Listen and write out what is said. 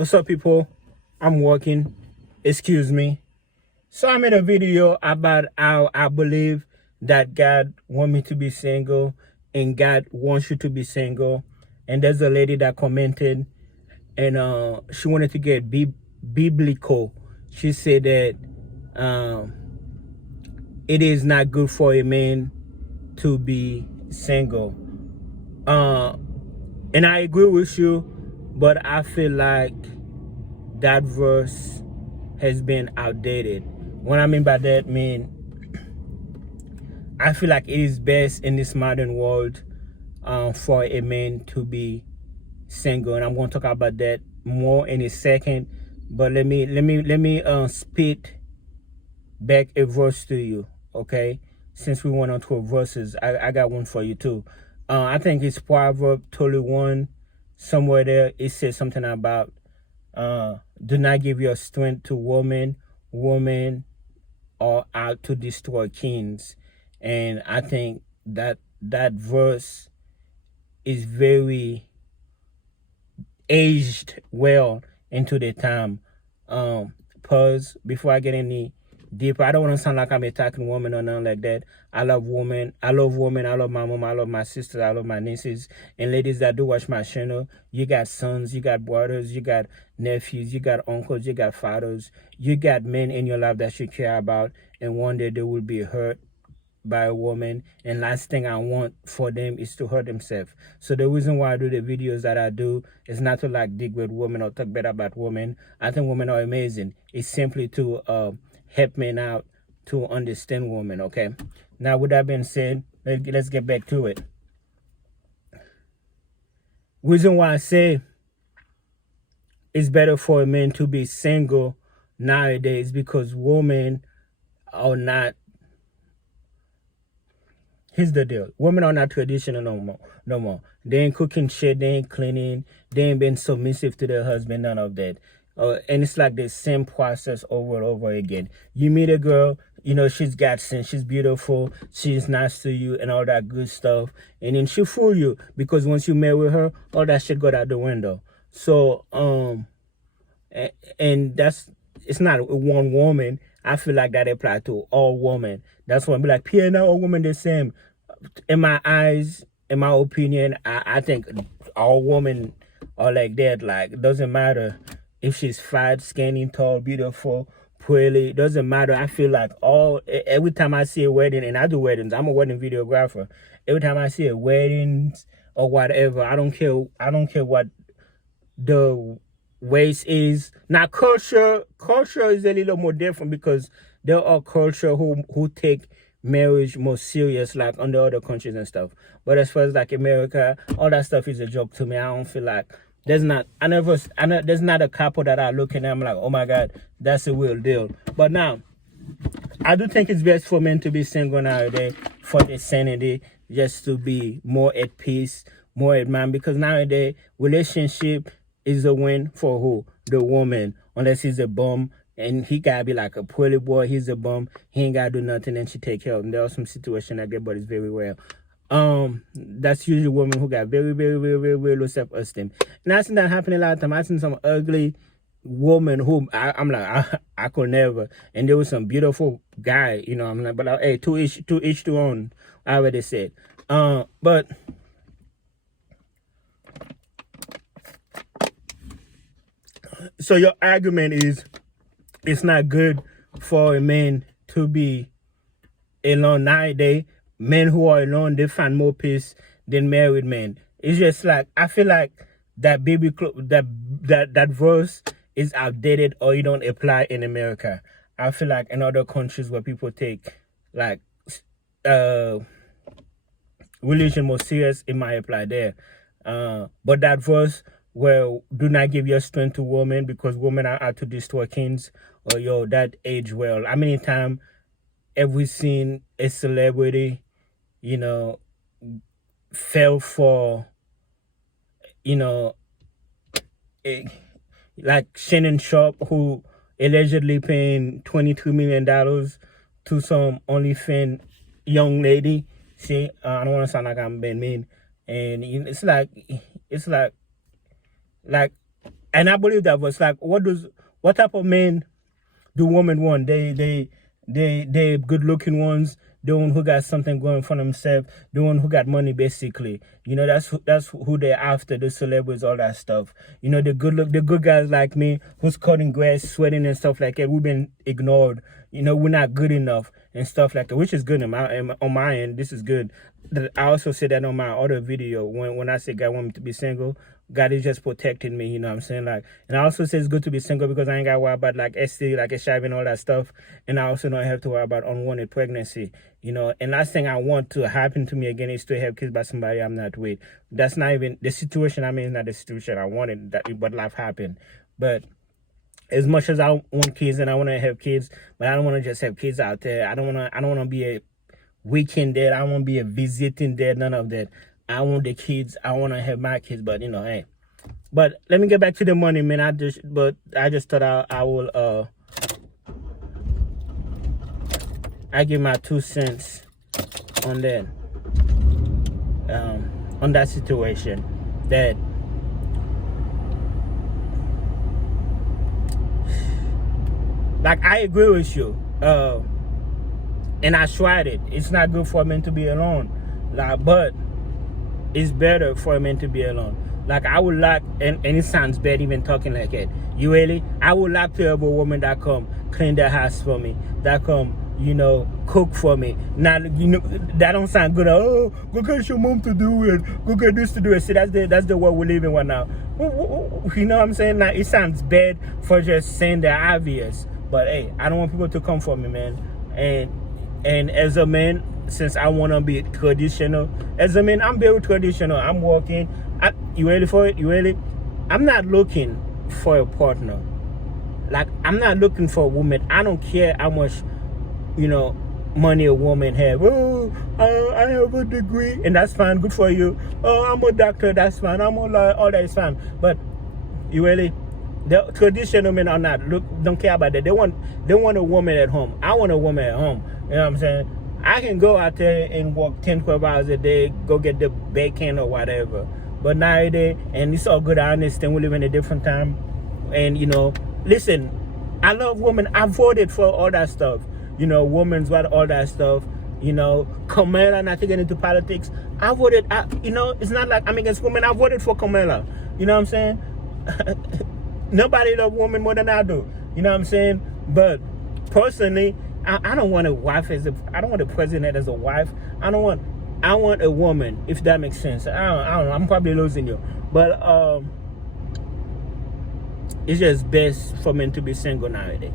What's up, people? I'm working. Excuse me. So I made a video about how I believe that God wants me to be single and God wants you to be single. And there's a lady that commented, and she wanted to get biblical. She said that um, it is not good for a man to be single. Uh, and I agree with you, but I feel like that verse has been outdated. What I mean by that, I feel like it is best in this modern world for a man to be single, and I'm going to talk about that more in a second. But let me spit back a verse to you, okay? Since we went on to verses, I got one for you too. I think it's Proverb 21, somewhere there. It says something about do not give your strength to woman are out to destroy kings. And I think that that verse is very aged well into the time. Pause before I get any deeper. I don't want to sound like I'm attacking women or nothing like that. I love women. I love women. I love my mom. I love my sisters. I love my nieces and ladies that do watch my channel. You got sons, you got brothers, you got nephews, you got uncles, you got fathers. You got men in your life that you care about, and one day they will be hurt by a woman, and last thing I want for them is to hurt themselves. So the reason why I do the videos that I do is not to like dig with women or talk bad about women. I think women are amazing. It's simply to help men out to understand women. Okay, now with that being said, let's get back to it. Reason why I say it's better for a man to be single nowadays because women are not. Here's the deal. Women are not traditional no more. They ain't cooking shit. They ain't cleaning. They ain't been submissive to their husband. None of that. And it's like the same process over and over again. You meet a girl, you know, she's got sense. She's beautiful. She's nice to you and all that good stuff. And then she'll fool you because once you marry her, all that shit got out the window. So, and it's not one woman. I feel like that applies to all women. That's why I'm like, Pierre, not all women the same. In my eyes, in my opinion, I think all women are like that. Like, it doesn't matter if she's fat, skinny, tall, beautiful, pretty. It doesn't matter. I feel like every time I see a wedding, and I do weddings, I'm a wedding videographer. Every time I see a wedding or whatever, I don't care what the race is. Now culture is a little more different because there are culture who take marriage more serious, like on the other countries and stuff. But as far as like America, all that stuff is a joke to me. I don't feel like there's not a couple that I look at and I'm like, oh my God, that's a real deal. But now I do think it's best for men to be single nowadays for their sanity, just to be more at peace, more at mind, because nowadays relationship is a win for who? The woman, unless he's a bum. And he gotta be like a pretty boy. He's a bum. He ain't gotta do nothing, and she take care of him. There are some situations like that, but it's very rare. That's usually women who got very, very, very, very, very low self-esteem. And I've seen that happen a lot of times. I've seen some ugly woman who I'm like, I could never. And there was some beautiful guy, you know. I'm like, but hey, to each to own. I already said. But so your argument is it's not good for a man to be alone nowadays. Men who are alone, they find more peace than married men. It's just like, I feel like that that verse is outdated, or you don't apply in America. I feel like in other countries where people take like religion more serious, it might apply there. But that verse where do not give your strength to women because women are out to destroy kings, or yo, that age well. How many times have we seen a celebrity, you know, fell for, you know, like Shannon Sharp, who allegedly paying $22 million to some OnlyFans young lady. See, I don't want to sound like I'm being mean, and it's like And I believe that was like, what type of men do women want? They good looking ones, the one who got something going for themselves, the one who got money basically. You know, that's who they're after, the celebrities, all that stuff. You know, the good guys like me who's cutting grass, sweating and stuff like that, we've been ignored. You know, we're not good enough and stuff like that, which is good on my end. This is good. I also said that on my other video when I said God want me to be single. God is just protecting me, you know what I'm saying? Like, and I also say it's good to be single because I ain't got to worry about like STD, like HIV and all that stuff. And I also don't have to worry about unwanted pregnancy, you know. And last thing I want to happen to me again is to have kids by somebody I'm not with. That's not even the situation I'm in, is not the situation I wanted, but life happened. But as much as I want kids and I want to have kids, but I don't want to just have kids out there. I don't want to be a weekend dad. I don't want to be a visiting dad, none of that. I want the kids. I want to have my kids, but you know, hey. But let me get back to the money, man. I just thought I will I give my 2 cents on that situation. That like I agree with you. And I tried it. It's not good for men to be alone. Like, but it's better for a man to be alone. Like I would like, and it sounds bad even talking like it. You really? I would like to have a woman that come clean the house for me, that come, you know, cook for me. Not, you know, that don't sound good. Oh, go get your mom to do it. Go get this to do it. See, that's the world we live in right now. You know what I'm saying? Like, it sounds bad for just saying the obvious, but hey, I don't want people to come for me, man. And as a man, since I want to be traditional, as a man, I'm very traditional. I'm working. You ready for it? You ready? I'm not looking for a partner. Like, I'm not looking for a woman. I don't care how much, you know, money a woman have. Oh, I have a degree, and that's fine. Good for you. Oh, I'm a doctor. That's fine. I'm a lawyer. All that is fine. But you really, the traditional men are not don't care about that. They want a woman at home. I want a woman at home. You know what I'm saying? I can go out there and work 10, 12 hours a day, go get the bacon or whatever. But nowadays, and it's all good, I understand we live in a different time. And, you know, listen, I love women. I voted for all that stuff. You know, women's right, all that stuff. You know, Kamala, not to get into politics. I voted, you know, it's not like I'm against women. I voted for Kamala. You know what I'm saying? Nobody loves women more than I do. You know what I'm saying? But personally, I don't want a wife I don't want a president as a wife. I want a woman, if that makes sense. I don't know. I'm probably losing you. But it's just best for men to be single nowadays.